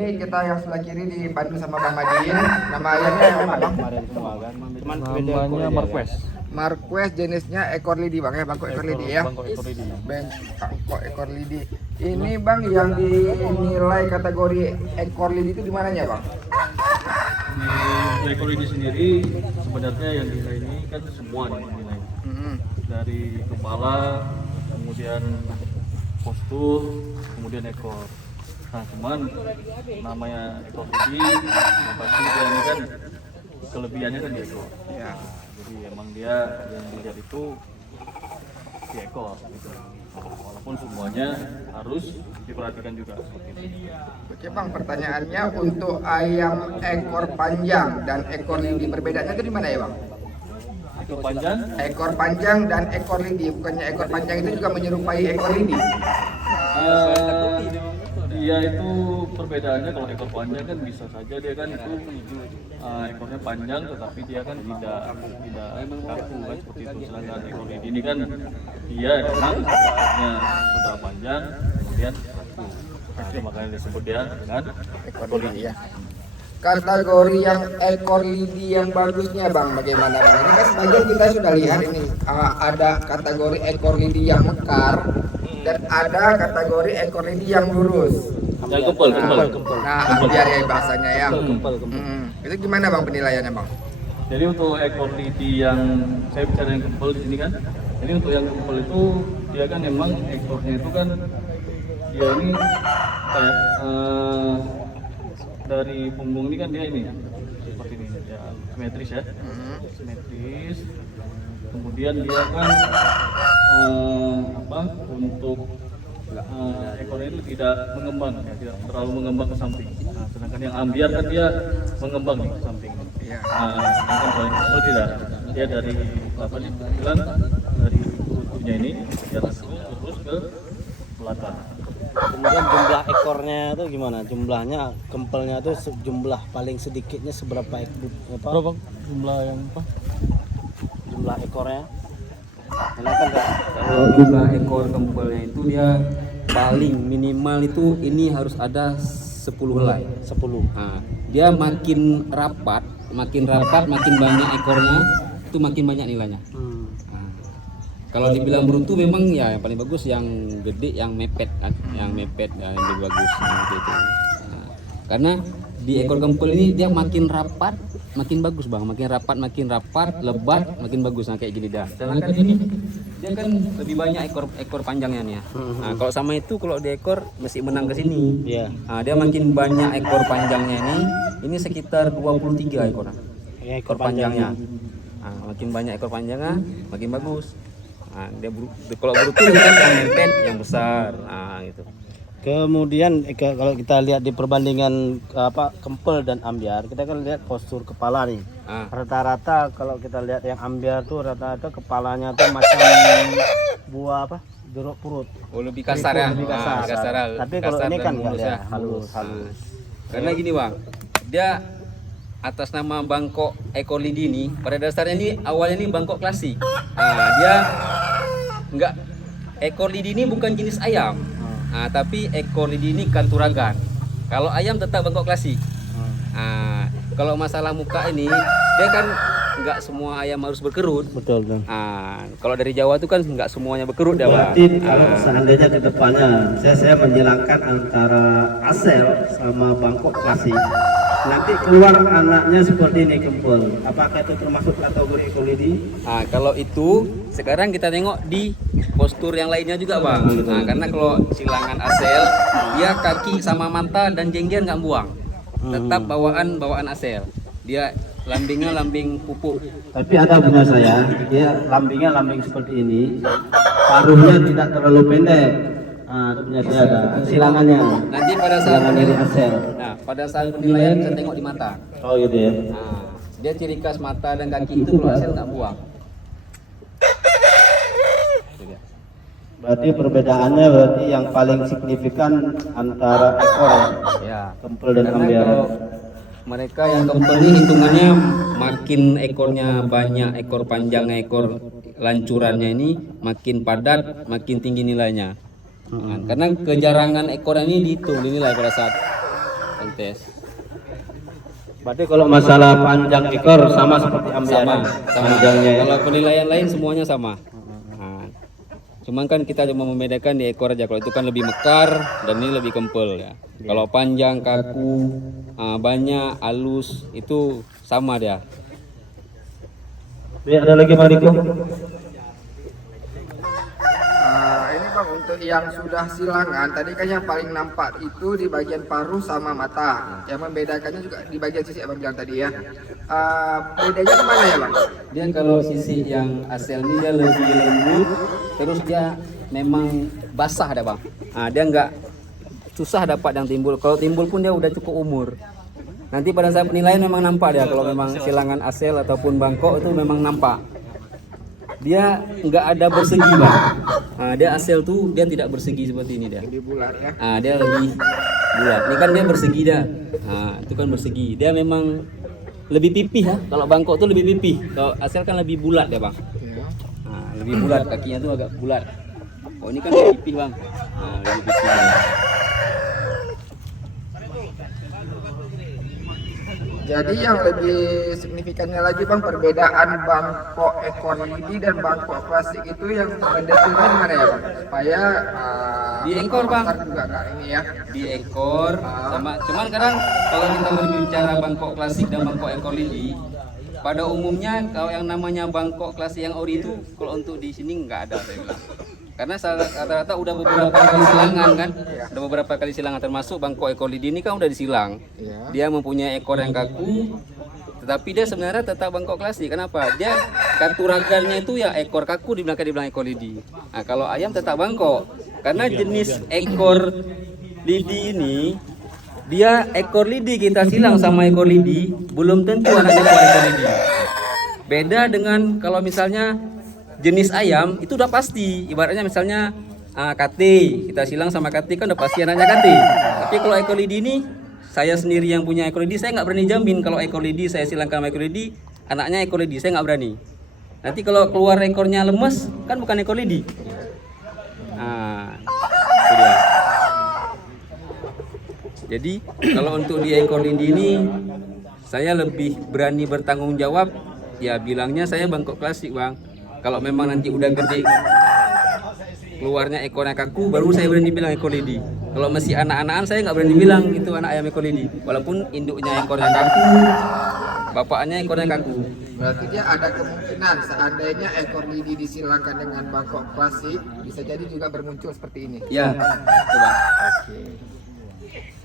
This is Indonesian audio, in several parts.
ini kita yang sebelah kiri dibantu sama Bang Madin. Nama ayamnya apa Bang? Namanya Marquez. Marquez, jenisnya ekor lidi Bang ya, bangkok ekor lidi ya. Bangkok ekor lidi. Bangkok ekor lidi. Ini Bang yang dinilai kategori ekor lidi itu di mananya Bang? Di ekor lidi sendiri sebenarnya yang dinilai ini kan semua nih dinilai. Dari kepala, kemudian postur, kemudian ekor. Nah cuman namanya ekor lidi, yang pasti dia ini kan kelebihannya kan di ekor. Ya. Jadi emang dia yang dilihat itu di ekor gitu. Walaupun semuanya harus diperhatikan juga seperti itu. Oke Bang, pertanyaannya untuk ayam ekor panjang dan ekor lidi perbedaannya itu di mana ya Bang? Ekor panjang, Ekor panjang dan ekor lidi, bukannya ekor panjang itu juga menyerupai ekor lidi? dia itu perbedaannya kalau ekor panjang kan bisa saja dia kan itu ekornya panjang tetapi dia kan tidak kaku kan seperti itu. Sedangkan ekor lidi ini kan dia memang ekornya sudah panjang kemudian kaku. Itu makanya disebut dia dengan Ekor lidi ya. Kategori yang ekor lidi yang bagusnya Bang, bagaimana Bang? Ini kan sebagian kita sudah lihat ini ada kategori ekor lidi yang mekar dan ada kategori ekor lidi yang lurus. yang kempel. Nah, biar ya bahasanya ya. Kempel. Itu gimana Bang penilaiannya Bang? Jadi untuk ekor lidi yang saya bicara yang kempel di sini kan, jadi untuk yang kempel itu dia kan memang ekornya itu kan dia ini kayak dari punggung ini kan dia ini seperti ini ya simetris ya, simetris. Kemudian dia kan untuk ekornya itu tidak mengembang ya, tidak terlalu mengembang ke samping. Nah, sedangkan yang ambiar kan dia mengembang nih ke samping. Sedangkan kalau yang kempel tidak, dia dari apa sih bilang dari butuhnya ini dia langsung terus ke belakang. Kemudian jumlah ekornya itu gimana? Jumlahnya kempelnya itu jumlah paling sedikitnya seberapa Berapa jumlah yang apa? Jumlah ekornya? Karena kan kalau jumlah ekor kempelnya itu dia paling minimal itu ini harus ada 10 helai. 10. Nah, dia makin rapat, makin banyak ekornya itu makin banyak nilainya. Kalau dibilang brutu memang ya yang paling bagus yang gede, yang mepet kan, yang mepet ya, yang lebih bagus gitu itu. Nah, karena di ekor kempel ini dia makin rapat, makin bagus Bang, makin rapat, lebat, makin bagus. Nah kayak gini dah. Sedangkan ini dia kan lebih banyak ekor panjangnya nih ya. Nah, kalau sama itu kalau di ekor masih menang ke sini. Iya. Nah, dia makin banyak ekor panjangnya ini sekitar 23 ekor. Ya, Ekor panjangnya. Nah, makin banyak ekor panjangnya, makin bagus. Nah, dia kalau brutu kan yang mepet, yang besar. Nah, gitu. Kemudian kalau kita lihat di perbandingan kempel dan ambiar, kita kan lihat postur kepala nih. Rata-rata kalau kita lihat yang ambiar tuh rata-rata kepalanya tuh macam buah jeruk purut. Oh, lebih kasar ya. Lebih kasar. Tapi kalau ini kan enggak ya, halus. Karena gini Bang, dia atas nama bangkok ekor lidi ini pada dasarnya ini awalnya ini bangkok klasik. Nah, dia enggak, ekor lidi ini bukan jenis ayam. Nah, tapi ekor lidi ini kanturagan. Kalau ayam tetap bangkok klasik. Nah, kalau masalah muka ini dia kan enggak semua ayam harus berkerut. Betul. Nah, kalau dari Jawa itu kan enggak semuanya berkerut ya Bang. Berarti kalau seandainya ke depannya saya menjelangkan antara asel sama bangkok klasik, nanti keluar anaknya seperti ini kempel, apakah itu termasuk kategori ekor lidi? Nah, kalau itu sekarang kita tengok di postur yang lainnya juga Bang. Nah, karena kalau silangan asel dia kaki sama mata dan jengger nggak buang, tetap bawaan asel. Dia lambingnya lambing pupuk. Tapi ada punya saya, dia lambingnya lambing seperti ini, paruhnya tidak terlalu pendek. Nah, itu punya saya ada silangannya. Nanti pada saat dari asel. Nah, pada saat penilaian kita tengok di mata. Oh gitu ya. Nah, dia ciri khas mata dan kaki itu kalau asel nggak buang. Berarti perbedaannya yang paling signifikan antara ekor Ya. kempel dan Karena ambiar. kalau mereka yang kempel ini hitungannya makin ekornya banyak, ekor panjangnya, ekor lancurannya ini makin padat, makin tinggi nilainya. Karena kejarangan ekor ini dihitung dinilai pada saat kontes. Berarti kalau masalah panjang ekor sama seperti ambiar. Sama, Panjangnya ya. Kalau penilaian lain semuanya sama. Nah, cuman kan kita cuma membedakan di ekor aja. Kalau itu kan lebih mekar dan ini lebih kempel ya. Kalau panjang, kaku, banyak, halus itu sama dia. Ya, ada lagi Mariko? Ini bang untuk yang sudah silangan tadi kan yang paling nampak itu di bagian paruh sama mata. Yang membedakannya juga di bagian sisi abang bilang tadi ya. Bedanya kemana ya bang? Dia kalau sisi yang asal ini dia lebih lembut, terus dia memang basah ada bang. Dia nggak susah dapat yang timbul. Kalau timbul pun dia udah cukup umur. Nanti pada saat penilaian memang nampak dia kalau memang silangan asel ataupun bangkok itu memang nampak. Dia nggak ada bersegi bang. Dia asel tuh dia tidak bersegi seperti ini dia. Lebih bulat ya. Dia lebih bulat. Ini kan dia bersegi dah. Itu kan bersegi. Dia memang lebih pipih ya. Kalau bangkok tuh lebih pipih. Kalau asel kan lebih bulat dia bang. Ya. Lebih bulat, kakinya tuh agak bulat. Oh ini kan lebih pipih bang. Lebih pipih. Jadi yang lebih signifikannya lagi bang perbedaan bangkok ekor lidi dan bangkok klasik itu yang mendetilnya di mana ya bang? Supaya Di ekor, Bang. pasar juga nggak ini ya. Di ekor sama. Cuman kadang kalau kita berbicara bangkok klasik dan bangkok ekor lidi, pada umumnya kalau yang namanya bangkok klasik yang ori itu kalau untuk di sini nggak ada saya bilang. Karena rata-rata udah beberapa kali silangan kan, udah beberapa kali silangan termasuk bangkok ekor lidi ini kan udah disilang. Iya. Dia mempunyai ekor yang kaku, tetapi dia sebenarnya tetap bangkok klasik. Kenapa? Dia katuragannya itu ya ekor kaku dibilang ekor lidi. Nah kalau ayam tetap bangkok, karena jenis ekor lidi ini dia ekor lidi kita silang sama ekor lidi belum tentu anaknya bukan ekor lidi. Beda dengan kalau misalnya jenis ayam itu udah pasti, ibaratnya misalnya KT kita silang sama KT kan udah pasti anaknya KT. Tapi kalau ekor lidi ini saya sendiri yang punya ekor lidi, saya nggak berani jamin kalau ekor lidi saya silangkan sama ekor lidi anaknya ekor lidi, saya nggak berani. Nanti kalau keluar ekornya lemes kan bukan ekor lidi. Itu dia. Jadi kalau untuk di ekor lidi ini saya lebih berani bertanggung jawab, ya bilangnya saya bangkok klasik bang. Kalau memang nanti udah gede keluarnya ekornya kaku, baru saya berani bilang ekor lidi. Kalau masih anak-anakan saya nggak berani bilang itu anak ayam ekor lidi. Walaupun induknya ekornya kaku, bapaknya ekornya kaku. Berarti dia ada kemungkinan seandainya ekor lidi disilangkan dengan bangkok klasik bisa jadi juga bermuncul seperti ini. Ya, coba.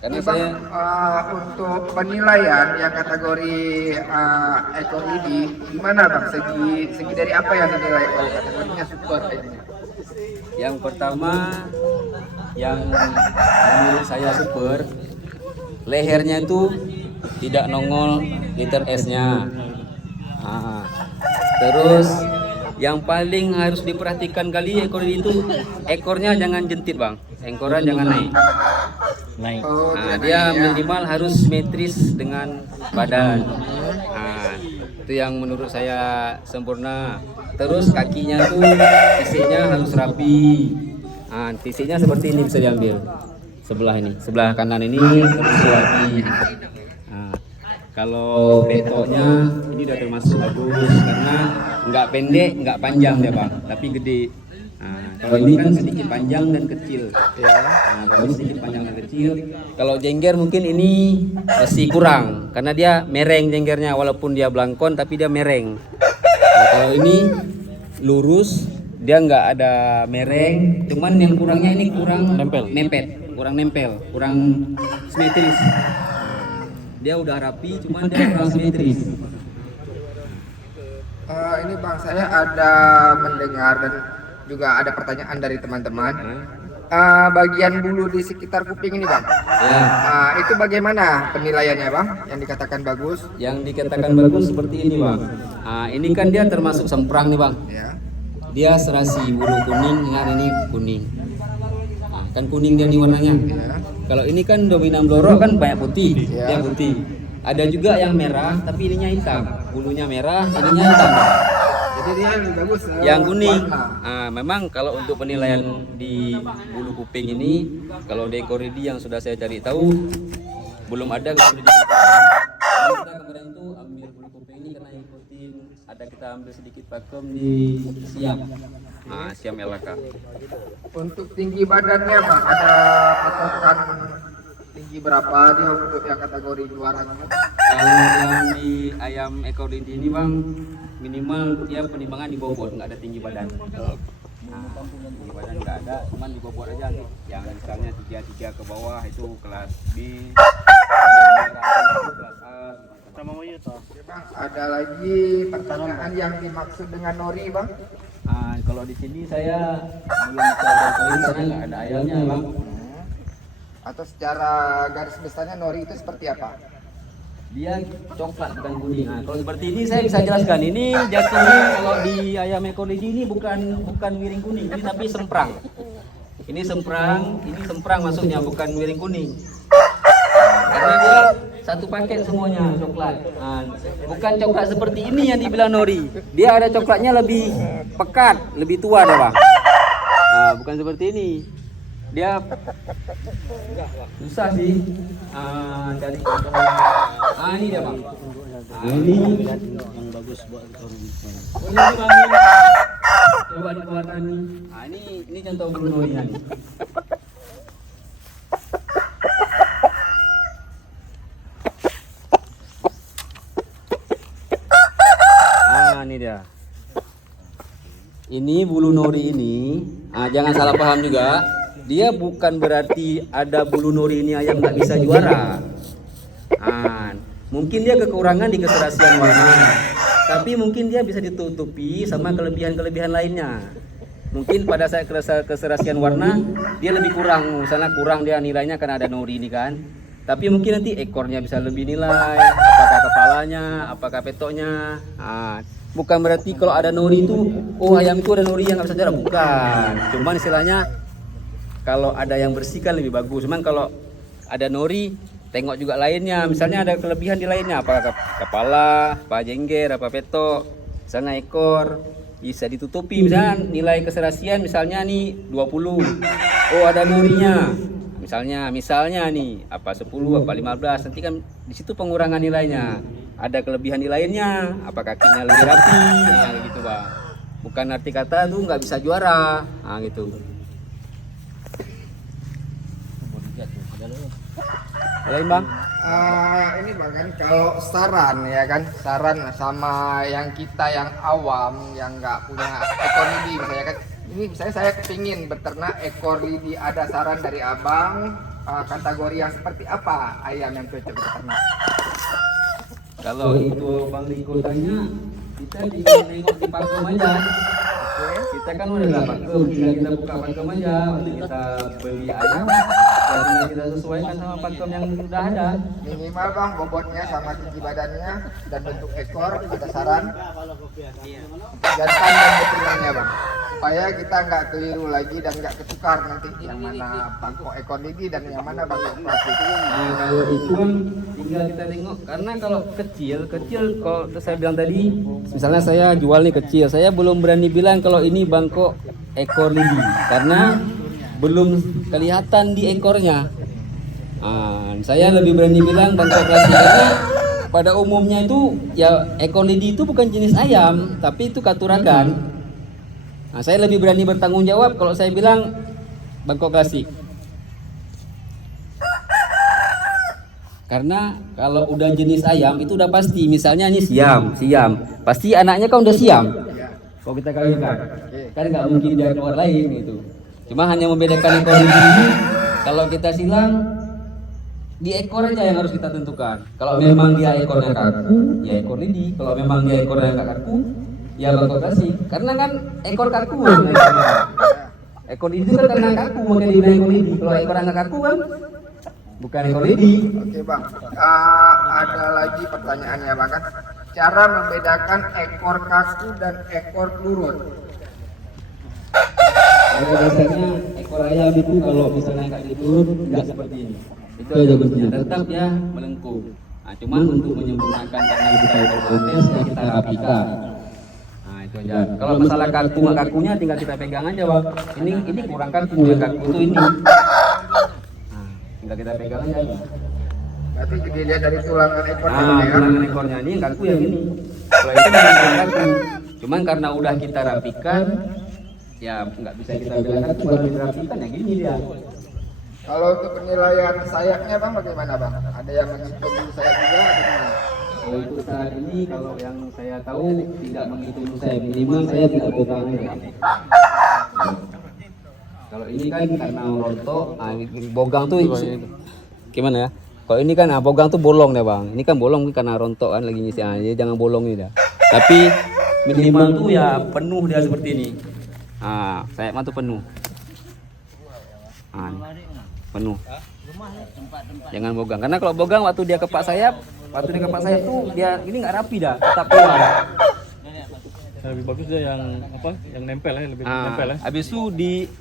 Karena Ini bang, saya untuk penilaian yang kategori ekor lidi gimana bang? Segi dari apa yang dinilai? Oh, kategorinya super kayaknya. yang pertama yang menurut saya super, lehernya itu tidak nongol liter S-nya. Terus yang paling harus diperhatikan kali ekor itu ekornya jangan jentit bang, ekornya jangan naik. Oh, Dia minimal harus simetris dengan badan. Itu yang menurut saya sempurna. Terus kakinya tuh tisiknya harus rapi. Tisiknya seperti ini bisa diambil. Sebelah ini, sebelah kanan ini harus rapi. Kalau betoknya ini udah termasuk bagus karena nggak pendek, nggak panjang dia bang, tapi gede. Kalau ini kan sedikit panjang dan kecil. Kalau ini sedikit panjang dan kecil. Kalau jengger mungkin ini masih kurang karena dia mereng jenggernya, walaupun dia belangkon tapi dia mereng. Kalau ini lurus, dia nggak ada mereng, cuman yang kurangnya ini kurang nempel, kurang simetris. Dia udah rapi, cuman dia kurang simetris. Ini bang, saya ada mendengar dan juga ada pertanyaan dari teman-teman. Bagian bulu di sekitar kuping ini bang, itu bagaimana penilaiannya bang? Yang dikatakan bagus? Yang dikatakan bagus seperti ini bang. Ini kan dia termasuk semprang nih bang. Ya. Dia serasi bulu kuning, ingat ini kuning. Kan kuning dia nih warnanya. Kalau ini kan dominan bloro kan banyak putih, dia putih. Ada juga yang merah tapi ininya hitam, bulunya merah, ininya hitam. Jadi dia lebih bagus Yang kuning. warna. Memang kalau untuk penilaian di bulu kuping ini, kalau di ekor lidi yang sudah saya cari tahu, belum ada kita kemarin itu ambil bulu kuping ini karena ikutin ada kita ambil sedikit pakem di Siam. Nah, Siam LK. Untuk tinggi badannya Bang, ada patokan tinggi berapa dia untuk yang kategori juaranya? Kalau yang di ayam ekor lidi ini Bang, minimal dia penimbangan di bobot, nggak ada tinggi badan. Nah, tinggi badan nggak ada, cuman di bobot aja nih. Yang misalnya 33 ke bawah itu kelas B, kelas A. Oke, Bang, ada lagi pertanyaan yang dimaksud dengan nori Bang? Nah, kalau di sini saya belum bisa contohin karena nggak ada ayamnya Bang. Atau secara garis besarnya nori itu seperti apa? Dia coklat bukan kuning. Nah, kalau seperti ini saya bisa jelaskan. Ini jatuhnya kalau di ayam ekor lidi ini bukan wiring kuning, ini tapi semprang. Ini semprang maksudnya bukan wiring kuning. Karena dia satu paket semuanya coklat. Nah, bukan coklat seperti ini yang dibilang nori. Dia ada coklatnya lebih pekat, lebih tua dah Bang. Nah, bukan seperti ini. Dia susah sih dari ini dia Bang. Ini yang bagus buat coba dikeluarkan nih. Nah, ini contoh Bruno-nya nih. Ini dia. Ini bulu nori ini, jangan salah paham juga. Dia bukan berarti ada bulu nori ini ayam nggak bisa juara. Mungkin dia kekurangan di keserasian warna, tapi mungkin dia bisa ditutupi sama kelebihan-kelebihan lainnya. Mungkin pada saat keserasian warna dia lebih kurang, misalnya kurang dia nilainya karena ada nori ini kan. Tapi mungkin nanti ekornya bisa lebih nilai, apakah kepalanya, apakah petoknya. Bukan berarti kalau ada nori itu, oh ayamku ada nori yang nggak bisa juara, bukan. Cuman istilahnya kalau ada yang bersih kan lebih bagus. Cuman kalau ada nori, tengok juga lainnya. Misalnya ada kelebihan di lainnya, apakah kepala, apa jengger, apa petok, misalnya ekor bisa ditutupi. Misalnya nilai keserasian misalnya nih 20, oh ada norinya. Misalnya nih apa 10 apa 15, nanti kan di situ pengurangan nilainya. Ada kelebihan di lainnya, apa kakinya lebih rapi, gitu Bang. Bukan arti kata tuh nggak bisa juara, gitu. Lain Bang? Ini Bang kan kalau saran ya kan, saran sama yang kita yang awam yang nggak punya ekor lidi misalnya kan. Ini misalnya saya kepingin beternak ekor lidi, ada saran dari Abang kategori yang seperti apa ayam yang cocok beternak? Kalau itu Bang Riko tanya, kita tinggal nengok di pakem aja. Kita kan udah ada pakem, tinggal kita buka pakem aja. Nanti kita beli ayam, tinggal kita sesuaikan sama pakem yang udah ada. Minimal Bang bobotnya sama tinggi badannya dan bentuk ekor, ada saran jantan dan betinanya Bang, supaya kita nggak keliru lagi dan nggak ketukar nanti yang mana bangkok ekor lidi dan yang mana bangkok plastik. Nah kalau itu Bang tinggal kita tengok, karena kalau kecil kalau saya bilang tadi, misalnya saya jual nih kecil, saya belum berani bilang kalau ini bangkok ekor lidi karena belum kelihatan di ekornya. Saya lebih berani bilang bangkok plastik karena pada umumnya itu ya ekor lidi itu bukan jenis ayam, tapi itu katuragan. Saya lebih berani bertanggung jawab kalau saya bilang bangkok klasik. Karena kalau udah jenis ayam itu udah pasti, misalnya ini siam, pasti anaknya kan udah siam. Kalau kita kawinkan, kan nggak mungkin dia keluar lain gitu. Cuma hanya membedakan ekor ini. Kalau kita silang, di ekor aja yang harus kita tentukan. Kalau memang dia ekornya kaku, ya ekor lidi. Kalau memang dia ekornya nggak kaku, ya bangkok klasik. Karena kan ekor kaku kan. Ekor lidi kan karena kaku, makanya dibilang ekor lidi. Kalau ekornya nggak kaku kan bukan ekor lidi. Oke Bang, ada lagi pertanyaannya Bang kan, cara membedakan ekor kaku dan ekor lurut. Kalau biasanya ekor ayam itu kalau misalnya nggak diturun nggak seperti ini. Itu aja bagusnya, tetap ya melengkung. Cuman untuk menyempurnakan karena kita berkontes ya kita rapikan. Itu aja. Kalau masalah kakunya tinggal kita pegang aja Bang. Ini kurang kaku, yang kaku itu ini. Tinggal kita pegang aja. Nanti dilihat dari tulangan ekornya Nah, ya. tulangan ekornya ini kaku yang ini. Kalau itu memang kaku. Cuman karena udah kita rapikan, ya nggak bisa kita bilang kaku, baru dirapikan ya gini dia. Kalau untuk penilaian sayapnya bang bagaimana bang? Ada yang menghitung sayap juga atau gimana? Kalau untuk saat ini, kalau yang saya tahu tidak menghitung saya, minimal saya tidak pegang ya. Kalau ini kan karena rontok, bogang tuh gimana ya? Kalau ini kan bogang tuh bolong deh bang. Ini kan bolong karena rontok kan lagi ngisi aja, jangan bolong ini dah. Tapi minimal tuh ya penuh dia seperti ini. Sayapnya tuh penuh. Penuh. Jangan bogang. Karena kalau bogang waktu dia kepak sayap tuh dia ini nggak rapi dah, tetap keluar. Lebih bagus dia yang apa? Yang nempel ya, lebih nempel ya. Habis itu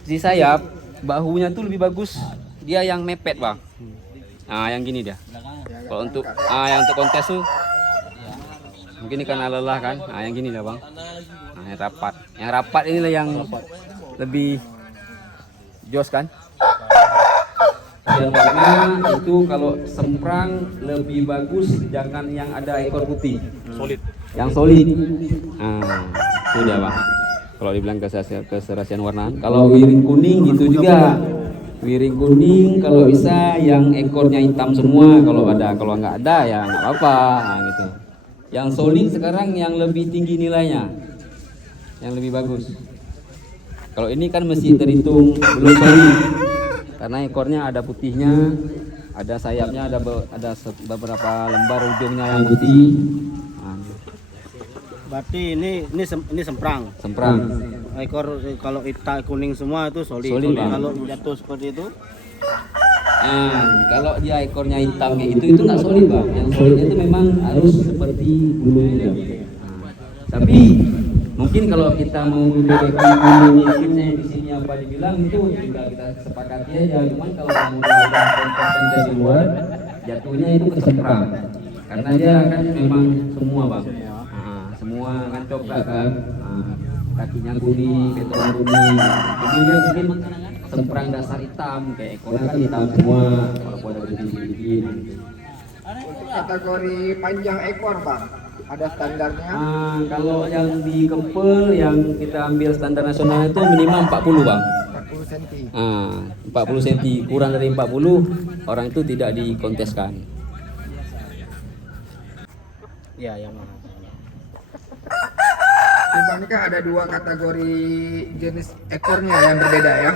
di sayap bahunya tuh lebih bagus dia yang mepet bang. Yang gini dia. Kalau untuk yang untuk kontes tuh mungkin ini karena lelah kan. Yang gini dah bang. Yang rapat. Yang rapat inilah yang lebih jos kan. Yang warna itu kalau semprang lebih bagus jangan yang ada ekor putih. Solid. Yang solid. Itu dia bang. Kalau dibilang keserasian warna. Kalau wiring kuning gitu juga. Wiring kuning kalau bisa yang ekornya hitam semua. Kalau nggak ada ya nggak apa-apa. Gitu. Yang solid sekarang yang lebih tinggi nilainya, yang lebih bagus. Kalau ini kan mesti terhitung belum solid. Karena ekornya ada putihnya, ada sayapnya, ada beberapa lembar ujungnya yang putih. Berarti ini semprang. Semprang. Ekor kalau hitam kuning semua itu solid. Solid, Bang. Kalau jatuh seperti itu Kalau dia ekornya hitam kayak itu nggak solid bang. Yang solidnya itu memang harus seperti bulunya. Tapi mungkin kalau kita mau membedakan bulunya di sini apa dibilang itu tinggal kita sepakati aja. Cuman kalau kamu udah konten di luar, jatuhnya itu kesemprang. Karena dia kan memang semua bang. Semua kan coklat kan. Kakinya kuning, beton kuning. Jadi dia mungkin semprang dasar hitam, kayak ekornya kan hitam semua, walaupun ada sedikit. Untuk kategori panjang ekor bang, ada standarnya. Kalau yang di kempel yang kita ambil standar nasional itu minimal 40 bang. 40 cm. 40 cm, kurang dari 40 orang itu tidak dikonteskan. ya yang mana? Di bang ini kan ada dua kategori jenis ekornya yang berbeda ya.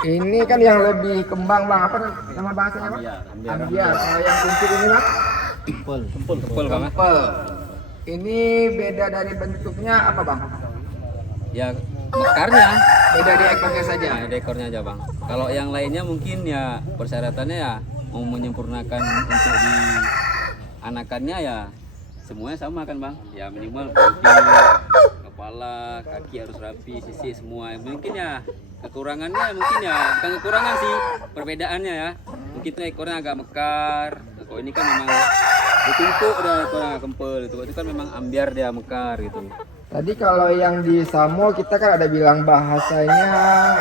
Ini kan yang lebih kembang bang, apa nama bahasanya bang? Ambiar. Kalau yang kuntit ini bang? Kempel bang. Kempel. Ini beda dari bentuknya apa bang? Ya mekarnya. Beda di ekornya saja. Ada ekornya aja bang. Kalau yang lainnya mungkin ya persyaratannya ya mau menyempurnakan untuk di anakannya ya semuanya sama kan bang. Ya minimal kepala, kaki harus rapi, sisi semua. Mungkin ya kekurangannya mungkin ya bukan kekurangan sih, perbedaannya ya. Mungkin tuh ekornya agak mekar. Kalau ini kan memang ditumpuk udah ekornya kempel itu kan memang ambiar dia mekar gitu. Tadi kalau yang di Samo kita kan ada bilang bahasanya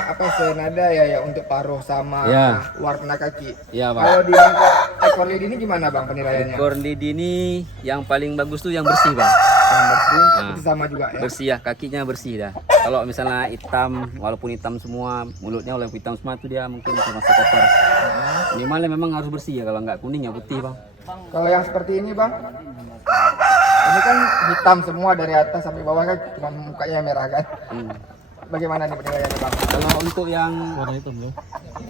apa senada ya untuk paruh sama Ya. warna kaki. Ya bang. Kalau di ekor lidi ini gimana bang penilaiannya? Ekor lidi ini yang paling bagus tuh yang bersih bang. Yang bersih itu sama juga ya. Bersih ya, kakinya bersih dah. Kalau misalnya hitam, walaupun hitam semua, mulutnya walaupun hitam semua itu dia mungkin termasuk kotor. Minimalnya memang harus bersih ya, kalau nggak kuning ya putih bang. Kalau yang seperti ini bang, ini kan hitam semua dari atas sampai bawah kan cuma mukanya merah kan. Bagaimana nih penilaiannya bang? Kalau untuk yang Warna hitam loh.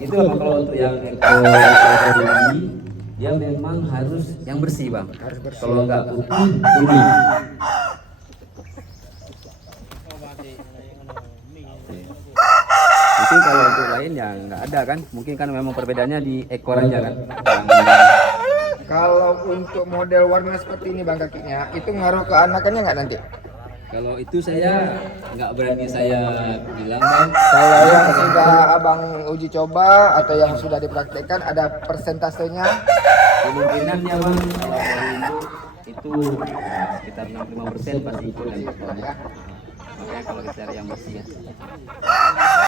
itu apa kalau untuk yang ekor lidi, dia memang harus yang bersih bang. Harus bersih. Kalau nggak putih, kuning. Mungkin kalau untuk lain ya nggak ada kan, mungkin kan memang perbedaannya di ekor aja kan. Kalau untuk model warna seperti ini bang kakinya, itu ngaruh ke anakannya nggak nanti? Kalau itu saya nggak berani saya bilang bang. Kalau yang sudah abang uji coba atau yang sudah dipraktekkan ada persentasenya? Kemungkinan ya bang, kalau dari induk itu sekitar 65% pasti ikut. Makanya kalau kita cari yang bersih ya.